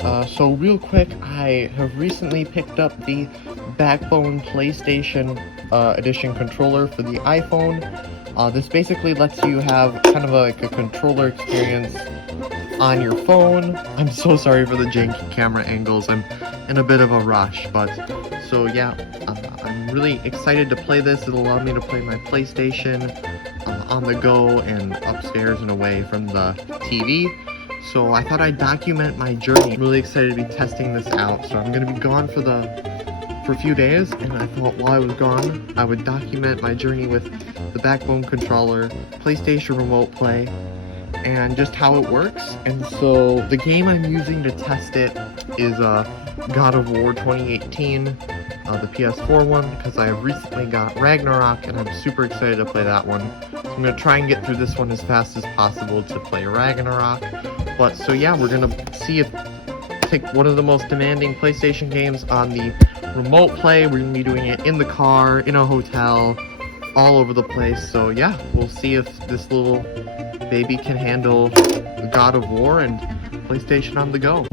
So real quick, I have recently picked up the Backbone PlayStation Edition controller for the iPhone. This basically lets you have kind of like a controller experience on your phone. I'm so sorry for the janky camera angles. I'm in a bit of a rush, but so yeah, I'm really excited to play this. It'll allow me to play my PlayStation on the go and upstairs and away from the TV. So I thought I'd document my journey. I'm really excited to be testing this out. So I'm gonna be gone for a few days, and I thought while I was gone, I would document my journey with the Backbone controller, PlayStation Remote Play, and just how it works. And so the game I'm using to test it is God of War 2018, the PS4 one, because I have recently got Ragnarok, and I'm super excited to play that one. So I'm going to try and get through this one as fast as possible to play Ragnarok. But so yeah, we're going to see if take one of the most demanding PlayStation games on the Remote Play. We're going to be doing it in the car, in a hotel, all over the place. So yeah, we'll see if this little baby can handle God of War and PlayStation on the go.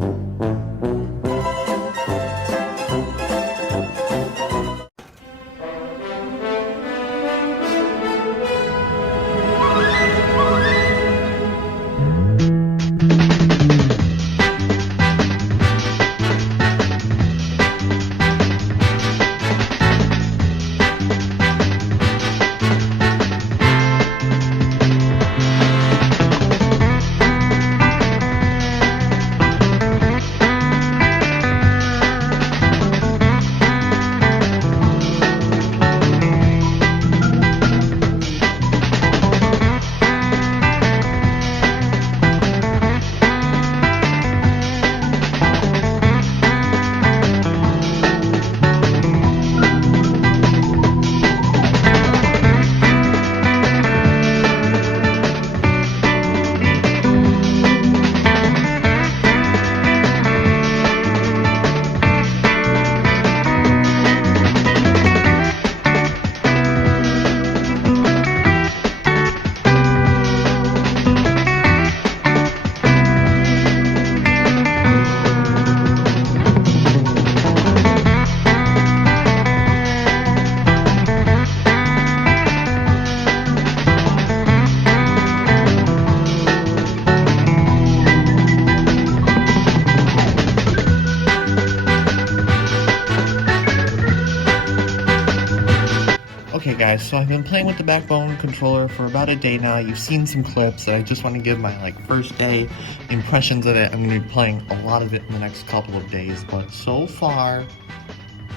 Okay guys, so I've been playing with the Backbone controller for about a day now. You've seen some clips, and I just want to give my first day impressions of it. I'm going to be playing a lot of it in the next couple of days, but so far,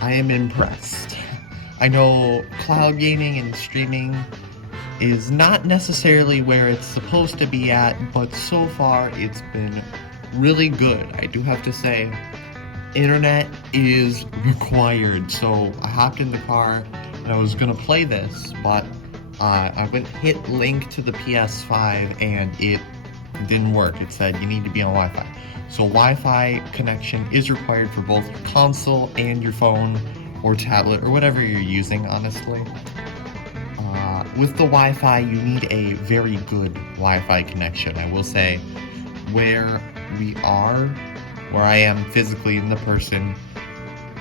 I am impressed. I know cloud gaming and streaming is not necessarily where it's supposed to be at, but so far it's been really good. I do have to say, internet is required, so I hopped in the car and I was gonna play this, but I went hit link to the PS5 and it didn't work. It said you need to be on Wi-Fi. So Wi-Fi connection is required for both your console and your phone or tablet or whatever you're using, honestly. With the Wi-Fi, you need a very good Wi-Fi connection. I will say, where I am physically in the person,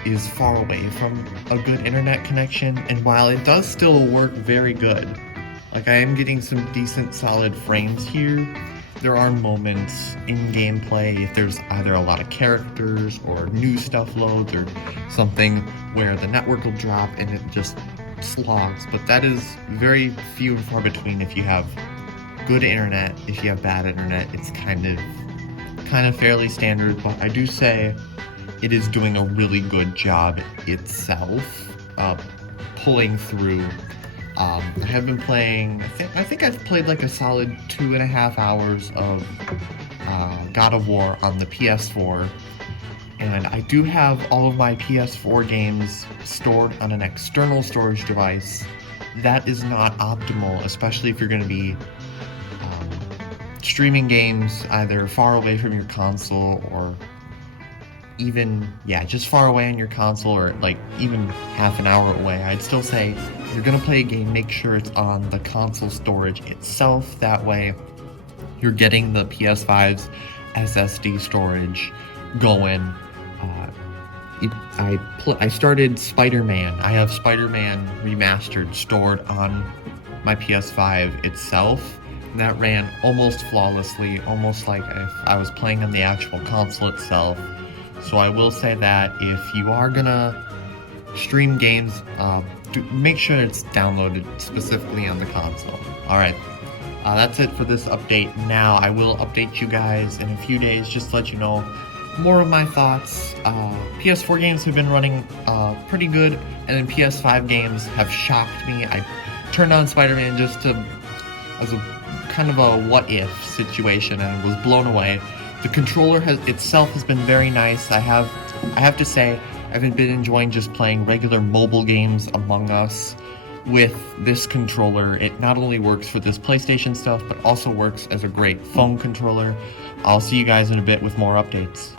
is far away from a good internet connection, and while it does still work very good, I am getting some decent solid frames here, there are moments in gameplay, if there's either a lot of characters or new stuff loads or something, where the network will drop and it just slogs, but that is very few and far between. If you have good internet, if you have bad internet, it's kind of fairly standard, but I do say it is doing a really good job itself, pulling through. I have been playing, I think I've played a solid 2.5 hours of God of War on the PS4, and I do have all of my PS4 games stored on an external storage device. That is not optimal, especially if you're going to be streaming games either far away from your console or even, just far away on your console, or even half an hour away. I'd still say if you're gonna play a game, make sure it's on the console storage itself. That way you're getting the PS5's SSD storage going. I started Spider-Man. I have Spider-Man Remastered stored on my PS5 itself. And that ran almost flawlessly, almost like if I was playing on the actual console itself. So I will say that if you are gonna stream games, make sure it's downloaded specifically on the console. Alright, that's it for this update. Now, I will update you guys in a few days, just to let you know more of my thoughts. PS4 games have been running pretty good, and then PS5 games have shocked me. I turned on Spider-Man just as a kind of a what-if situation, and was blown away. The controller itself has been very nice. I have to say, I've been enjoying just playing regular mobile games Among Us with this controller. It not only works for this PlayStation stuff, but also works as a great phone controller. I'll see you guys in a bit with more updates.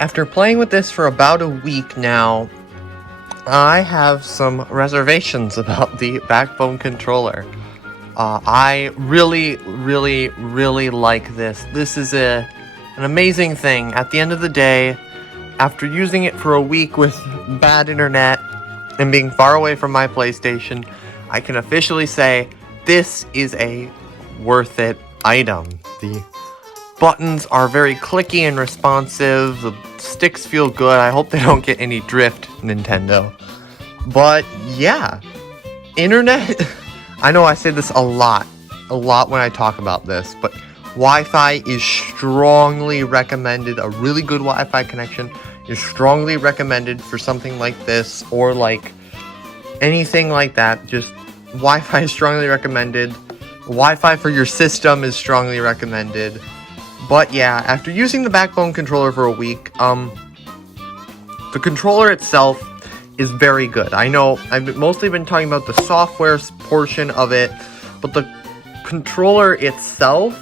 After playing with this for about a week now, I have some reservations about the Backbone controller. I really like this. This is an amazing thing. At the end of the day, after using it for a week with bad internet and being far away from my PlayStation, I can officially say this is a worth it item. The buttons are very clicky and responsive. The sticks feel good. I hope they don't get any drift, Nintendo. But yeah, internet. I know I say this a lot when I talk about this, but Wi-Fi is strongly recommended. A really good Wi-Fi connection is strongly recommended for something like this, or like anything like that. Just Wi-Fi is strongly recommended. Wi-Fi for your system is strongly recommended. But yeah, after using the Backbone controller for a week, the controller itself is very good. I know I've mostly been talking about the software portion of it, but the controller itself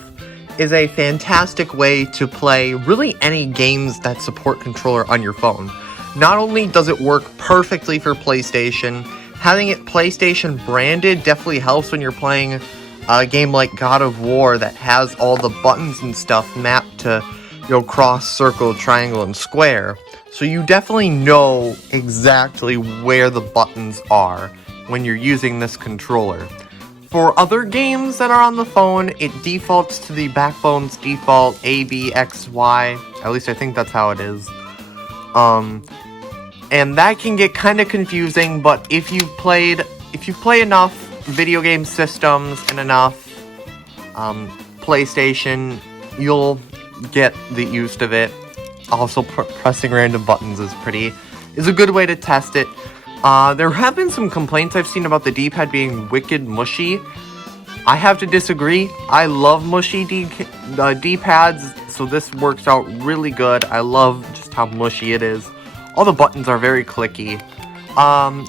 is a fantastic way to play really any games that support controller on your phone. Not only does it work perfectly for PlayStation, having it PlayStation branded definitely helps when you're playing a game like God of War that has all the buttons and stuff mapped to, cross, circle, triangle, and square. So you definitely know exactly where the buttons are when you're using this controller. For other games that are on the phone, it defaults to the Backbone's default A, B, X, Y. At least I think that's how it is. And that can get kind of confusing, but if you play enough video game systems and enough PlayStation, you'll get the use of it. Also, pressing random buttons is a good way to test it. There have been some complaints I've seen about the D-pad being wicked mushy. I have to disagree. I love mushy D-pads, so this works out really good. I love just how mushy it is. All the buttons are very clicky.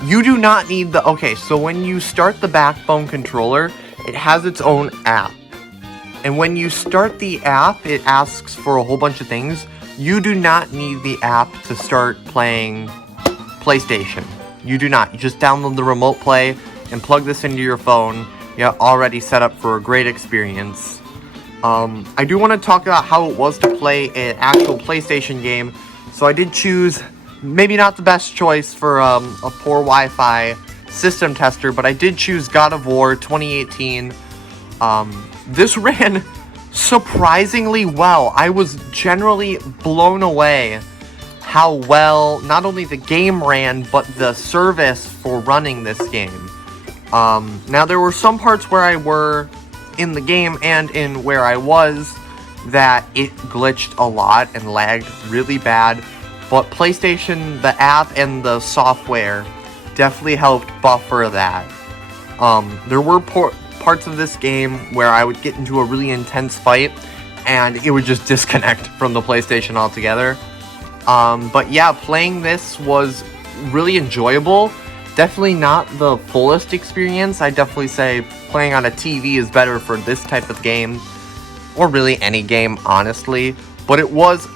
You do not need so when you start the Backbone controller, it has its own app. And when you start the app, it asks for a whole bunch of things. You do not need the app to start playing PlayStation. You do not. You just download the Remote Play and plug this into your phone. You're already set up for a great experience. I do want to talk about how it was to play an actual PlayStation game. So I did choose, maybe not the best choice for a poor Wi-Fi system tester, but I did choose God of War 2018. This ran surprisingly well. I was generally blown away how well not only the game ran, but the service for running this game. Now there were some parts where I were in the game and in where I was that it glitched a lot and lagged really bad, but PlayStation, the app and the software definitely helped buffer that. There were parts of this game where I would get into a really intense fight and it would just disconnect from the PlayStation altogether. But yeah, playing this was really enjoyable. Definitely not the fullest experience. I definitely say playing on a TV is better for this type of game, or really any game, honestly. But it was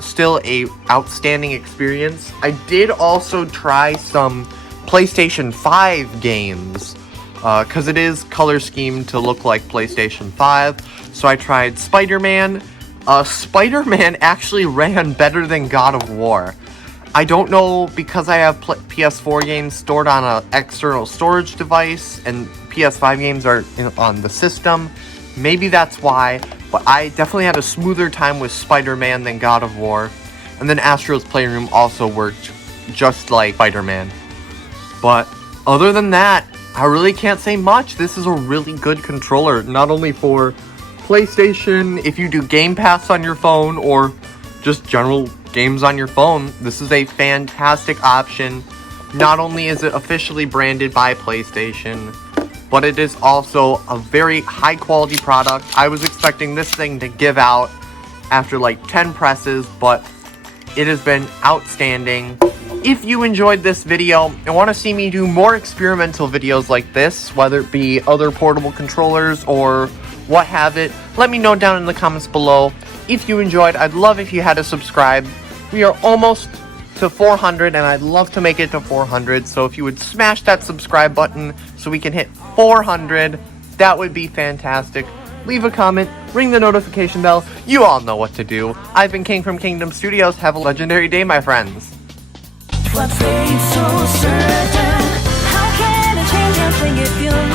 still a outstanding experience. I did also try some PlayStation 5 games, because it is color schemed to look like PlayStation 5. So I tried Spider-Man. Spider-Man actually ran better than God of War. I don't know, because I have PS4 games stored on an external storage device and PS5 games are on the system. Maybe that's why, but I definitely had a smoother time with Spider-Man than God of War. And then Astro's Playroom also worked just like Spider-Man. But other than that, I really can't say much. This is a really good controller, not only for PlayStation, if you do Game Pass on your phone, or just general games on your phone. This is a fantastic option. Not only is it officially branded by PlayStation, but it is also a very high quality product. I was expecting this thing to give out after like 10 presses, but it has been outstanding. If you enjoyed this video and want to see me do more experimental videos like this, whether it be other portable controllers or what have it, let me know down in the comments below. If you enjoyed, I'd love if you had to subscribe. We are almost to 400 and I'd love to make it to 400, so if you would smash that subscribe button so we can hit 400, that would be fantastic. Leave a comment, ring the notification bell, you all know what to do. I've been King from Kingdom Studios. Have a legendary day, my friends. What fate so certain? How can it change a thing if you